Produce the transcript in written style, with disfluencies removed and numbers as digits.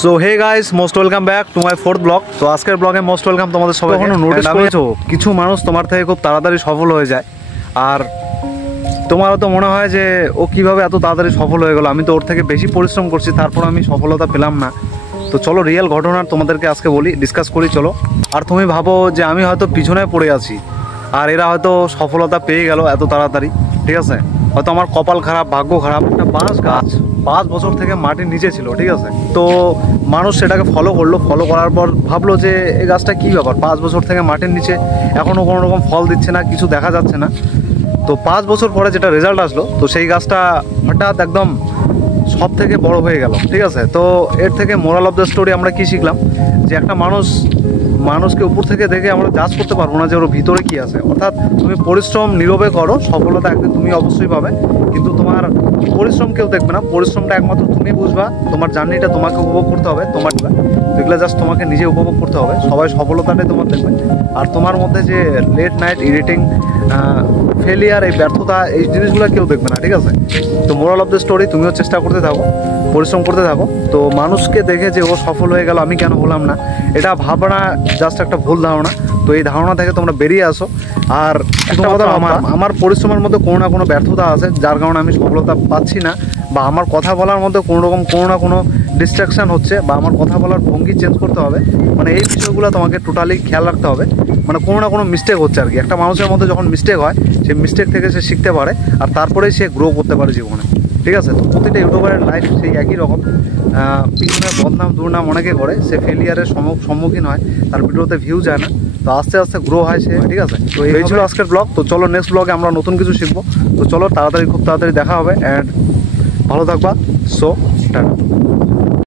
So hey guys, most welcome back to my fourth blog. তো আজকের ব্লগে most welcome তোমাদের সবাই। কখনো নোটিস করেছো কিছু মানুষ তোমার থেকে খুব তাড়াতাড়ি সফল হয়ে যায়, আর তোমারও তো মনে হয় যে ও কিভাবে এত তাড়াতাড়ি সফল হয়ে গেল, আমি তো ওর থেকে বেশি পরিশ্রম করছি তারপর আমি সফলতা পেলাম না। তো চলো রিয়েল ঘটনা তোমাদেরকে আজকে বলি, ডিসকাস করি চলো। আর তুমি ভাবো যে আমি হয়তো পিছনে পড়ে আছি আর এরা হয়তো সফলতা পেয়ে গেল এত তাড়াতাড়ি, ঠিক আছে? হয়তো আমার কপাল খারাপ, ভাগ্য খারাপ। একটা বাঁশ গাছ 5 বছর থেকে মাটির নিচে ছিল, ঠিক আছে? তো মানুষ সেটাকে ফলো করলো, ফলো করার পর ভাবলো যে এই গাছটা কী ব্যাপার, 5 বছর থেকে মাটির নিচে এখনও কোনো রকম ফল দিচ্ছে না, কিছু দেখা যাচ্ছে না। তো 5 বছর পরে যেটা রেজাল্ট আসলো, তো সেই গাছটা হঠাৎ একদম সব থেকে বড় হয়ে গেল, ঠিক আছে? তো এর থেকে মোরাল অফ দ্য স্টোরি আমরা কি শিখলাম, যে একটা মানুষকে উপর থেকে দেখে আমরা জাজ করতে পারবো না যে ওর ভিতরে কি আছে। অর্থাৎ তুমি পরিশ্রম নীরবে করো, সফলতা একদিন তুমি অবশ্যই পাবে, কিন্তু তোমার পরিশ্রম কেউ দেখবে না, পরিশ্রমটা একমাত্র তুমি বুঝবা। তোমার জার্নিটা তোমাকে উপভোগ করতে হবে, তোমার এগুলো জাস্ট তোমাকে নিজে উপভোগ করতে হবে। সবাই সফলতাটাই তোমার দেখবে, আর তোমার মধ্যে যে লেট নাইট ইরিটিং ফেলিয়ার, এই ব্যর্থতা, এই জিনিসগুলো কেউ দেখবে না, ঠিক আছে? তো মোরাল অফ দ্য স্টোরি, তুমিও চেষ্টা করতে থাকো, পরিশ্রম করতে থাকো। তো মানুষকে দেখে যে ও সফল হয়ে গেল আমি কেন হলাম না, এটা ভাবনা জাস্ট একটা ভুল ধারণা। তো এই ধারণা থেকে তোমরা বেরিয়ে আসো। আর একটা কথা, আমার পরিশ্রমের মধ্যে কোনো না কোনো ব্যর্থতা আছে, যার কারণে আমি সফলতা পাচ্ছি না, বা আমার কথা বলার মধ্যে কোনো না কোনো ডিস্ট্রাকশান হচ্ছে, বা আমার কথা বলার ভঙ্গি চেঞ্জ করতে হবে। মানে এই বিষয়গুলো তোমাকে টোটালি খেয়াল রাখতে হবে। মানে কোনো না কোনো মিস্টেক হচ্ছে আর কি। একটা মানুষের মধ্যে যখন মিস্টেক হয়, সেই মিস্টেক থেকে সে শিখতে পারে, আর তারপরেই সে গ্রো করতে পারে জীবনে, ঠিক আছে? তো প্রতিটা ইউটিউবারের লাইফ সেই একই রকম। পিছনে বদনাম দুর্নাম অনেকে করে, সে ফেলিয়ারের সম্মুখীন হয়, তার ভিডিওতে ভিউ যায় না, তো আস্তে আস্তে গ্রো হয় সে, ঠিক আছে? তো এই ছিল আজকের ব্লগ। তো চলো নেক্সট ব্লগে আমরা নতুন কিছু শিখবো। তো চলো খুব তাড়াতাড়ি দেখা হবে, অ্যান্ড ভালো থাকবা। So tata.